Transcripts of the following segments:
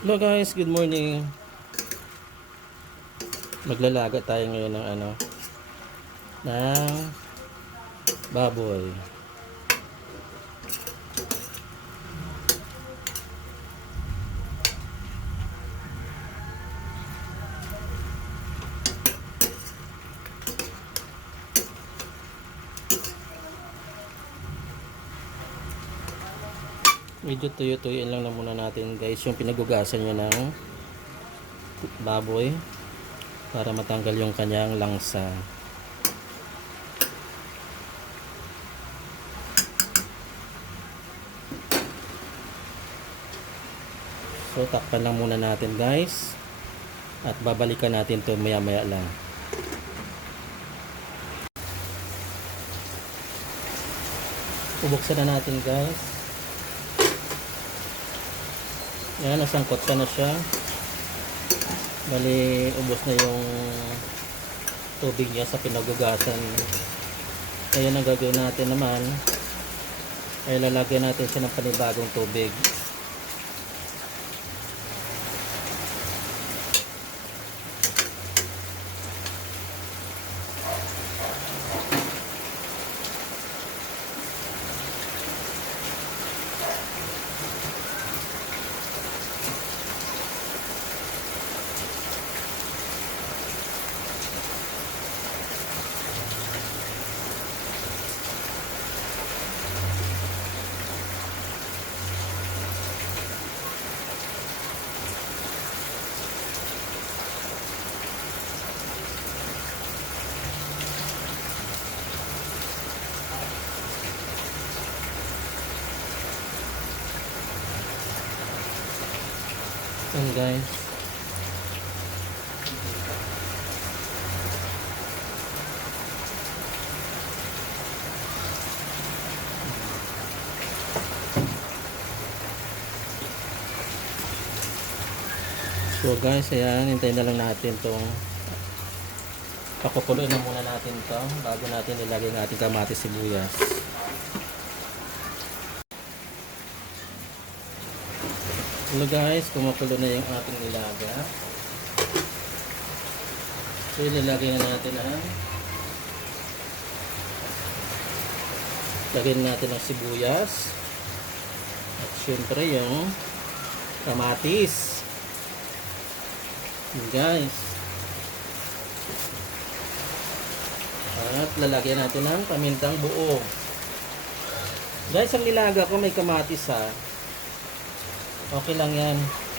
Hello guys, good morning. Maglalaga tayo ngayon ng ano ng baboy. Medyo tuyo-tuyo lang na muna natin guys yung pinagugasan nyo ng baboy para matanggal yung kanyang langsa. So takpan lang muna natin guys at babalikan natin to maya maya lang. Ubuksan na natin guys. Yan, nasangkot ka na siya. Bali, ubos na yung tubig niya sa pinagugasan. Kaya ang gagawin natin naman ay lalagyan natin siya ng panibagong tubig. Guys. So guys, ayan, hintayin na lang natin tong pakukuloy na muna natin to bago natin ilagay ng ating kamatis sibuyas. Hello guys, kumukulo na yung ating nilaga. So ilalagay na natin ang lagyan natin ang sibuyas at syempre yung kamatis. Yun guys. At lalagyan natin ng pamintang buo. Guys, ang nilaga ko may kamatis ha. Okay lang yan.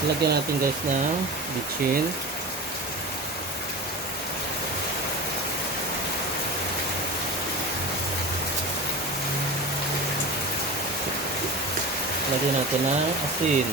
Lagyan natin guys ng bitchin. Lagyan natin ng asin.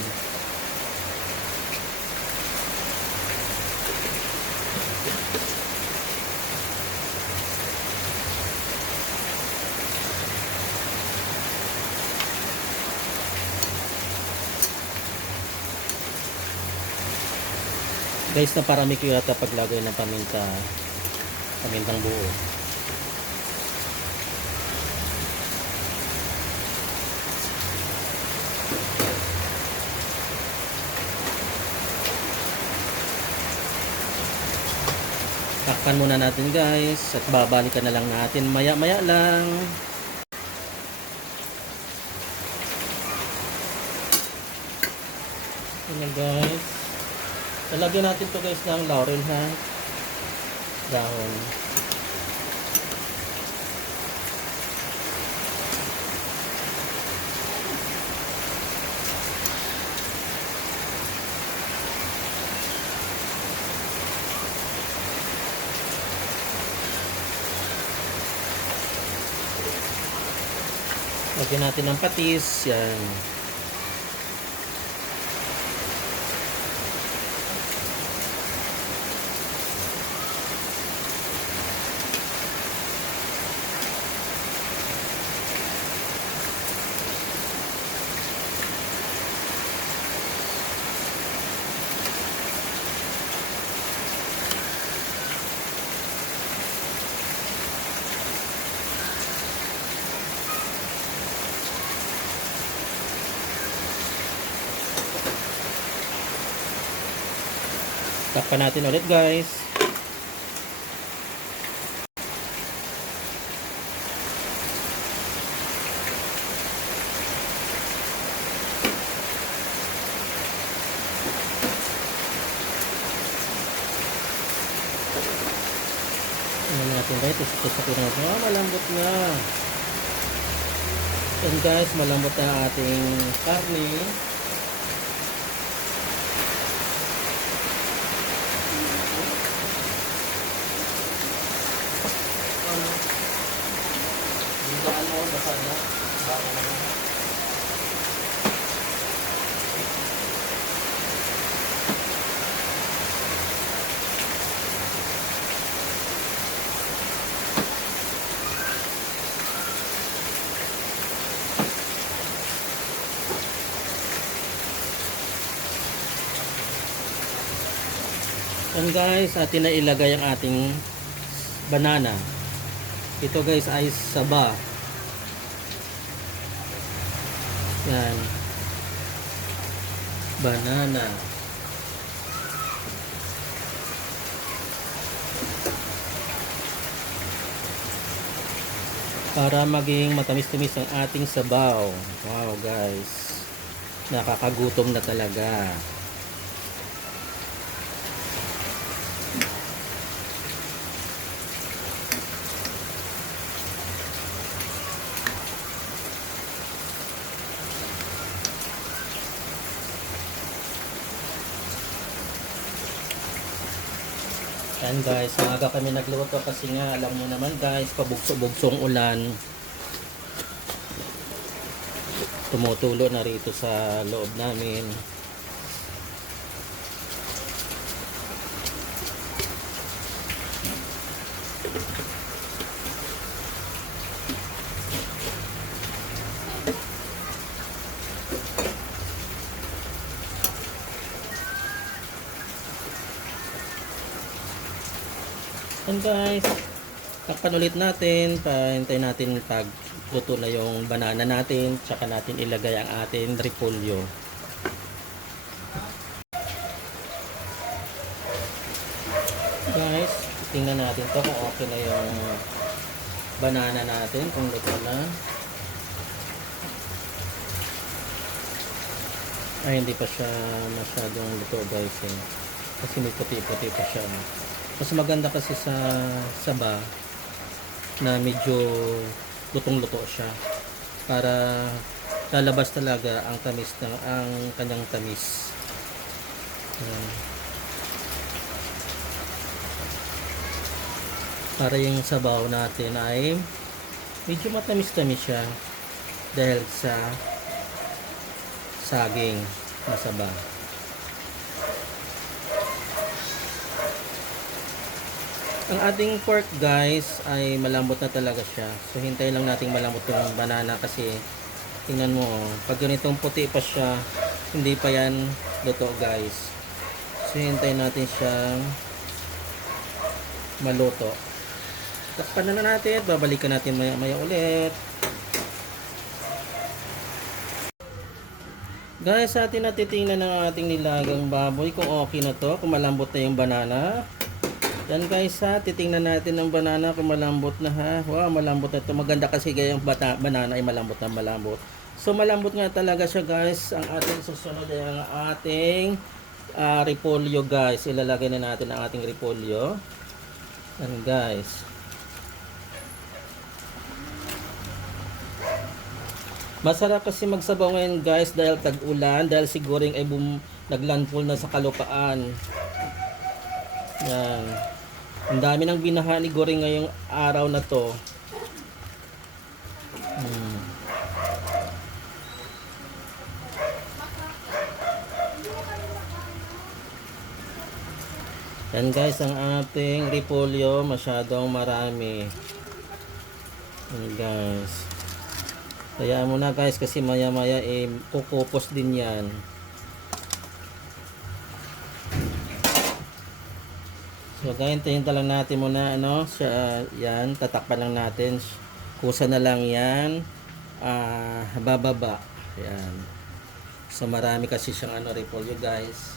Guys, na parami ko yata paglagay ng paminta pamintang buo. Takpan muna natin guys at babalikan na lang natin maya maya lang. Yun guys. Lalagyan natin to guys ng laurel ha. Dahon. Lagyan natin ng patis. Yan. Takpan natin ulit guys. Ano natin guys, tusok-tusokin natin. Ah, malambot na. And guys, malambot na ating karne. And guys, atin na ilagay ang ating banana. Ito guys ay saba. Yan. Banana. Para maging matamis-tamis ang ating sabaw. Wow guys. Nakakagutom na talaga. Yan guys, maaga kami nagluto kasi nga alam mo naman guys, pabugso-bugsong ulan. Tumutulo na rito sa loob namin. And guys, takpan ulit natin, pahintay natin pag luto na yung banana natin, tsaka natin ilagay ang ating repolyo. Guys, tingnan natin to kung okay na yung banana natin, kung luto na. Ay, hindi pa siya masyadong luto guys eh. Kasi may puti-puti pa siya. Mas maganda kasi sa saba na medyo lutong-luto siya para lalabas talaga ang tamis ng ang kanyang tamis. Ayan. Para yung sabaw natin ay medyo matamis-tamis siya dahil sa saging na saba. Ang ating pork guys ay malambot na talaga siya. So hintayin lang nating malambot yung banana kasi tingnan mo oh, pag ganitong puti pa siya, hindi pa yan luto guys. So hintayin natin siyang maluto. Takpan na natin, babalikan natin maya maya ulit. Guys, sa atin natitingnan ng ating nilagang baboy kung okay na to, kung malambot na yung banana. Yan guys ha, titingnan natin ng banana kung malambot na ha. Wow, malambot na ito. Maganda kasi gayang bata, banana ay malambot na malambot. So malambot nga talaga siya guys. Ang ating susunod ay ang ating ah, repolyo guys. Ilalagay na natin ang ating repolyo. Yan guys. Masarap kasi magsabaw ngayon guys dahil tag-ulan. Dahil siguring ay bum naglandfall na sa kalupaan. Yan. Ang dami nang binaha ni Goring ngayong araw na to. Hmm. Yan guys, ang ating repolyo masyadong marami. Yan guys. Kaya muna guys kasi maya maya eh, kukupos din yan. So hintayin lang natin muna ano, siya, yan, tatakpan lang natin. Kusa na lang yan. Ah, bababa. Yan. So marami kasi siyang ano repolyo guys.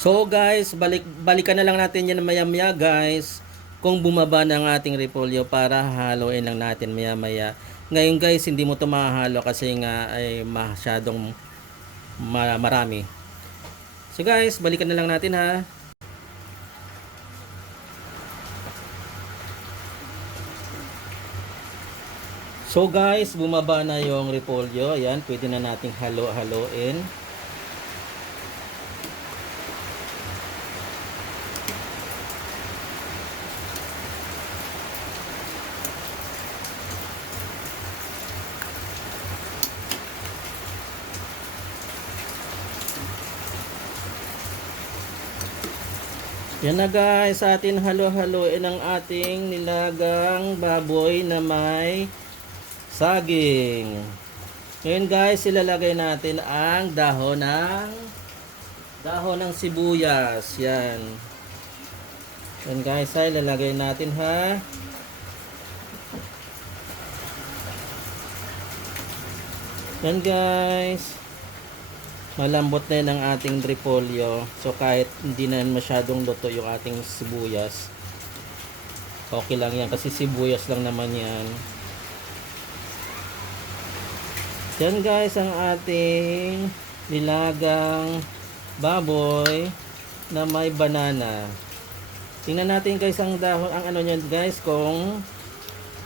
So guys, balik balikan na lang natin yan maya-maya guys. Kung bumaba na ang ating repolyo para haluin lang natin maya-maya. Ngayon guys, hindi mo to mahalo kasi nga ay masyadong ma- marami. So guys, balikan na lang natin ha. So guys, bumaba na yung repolyo. Ayan, pwede na nating halo-haloin. Yan na guys, atin halo-haloin ang ating nilagang baboy na may saging. Ngayon guys, ilalagay natin ang dahon ng dahon ng sibuyas. Yan. Yan guys, ay ilalagay natin ha. Yan guys. Malambot na yan ang ating repolyo. So kahit hindi na masyadong luto yung ating sibuyas. Okay lang yan kasi sibuyas lang naman yan. Yan guys ang ating nilagang baboy na may banana. Tingnan natin guys ang dahon, ang ano niyan guys kung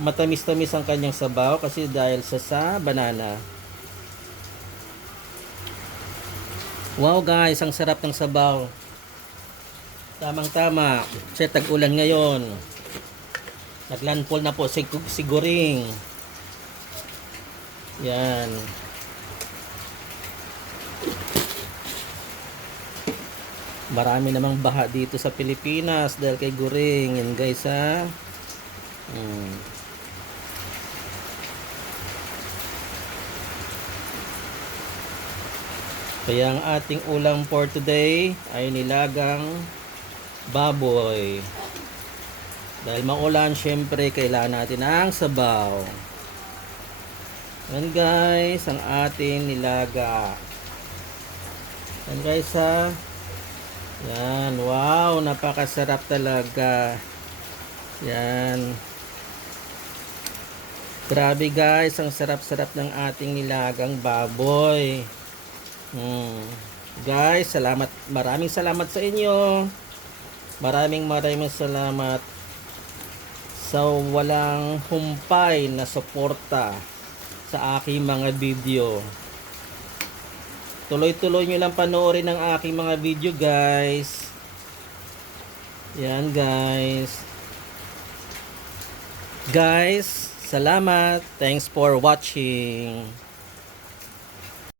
matamis-tamis ang kanyang sabaw kasi dahil sa sa banana. Wow guys, ang sarap ng sabaw. Tamang tama. Kasi tag-ulan ngayon. Naglandfall na po sig siguring. Yan. Marami namang baha dito sa Pilipinas dahil kay Guring. Yan guys ha. Hmm. Kaya ang ating ulam for today ay nilagang baboy. Dahil maulan, syempre, kailangan natin ang sabaw. Yan guys, ang ating nilaga. Yan guys ha. Yan, wow, napakasarap talaga. Yan. Grabe guys, ang sarap-sarap ng ating nilagang baboy. Hmm. Guys, salamat. Maraming salamat sa inyo. Maraming maraming salamat sa walang humpay na suporta sa aking mga video. Tuloy-tuloy nyo lang panoorin ang aking mga video guys. Yan guys. Guys, salamat. Thanks for watching.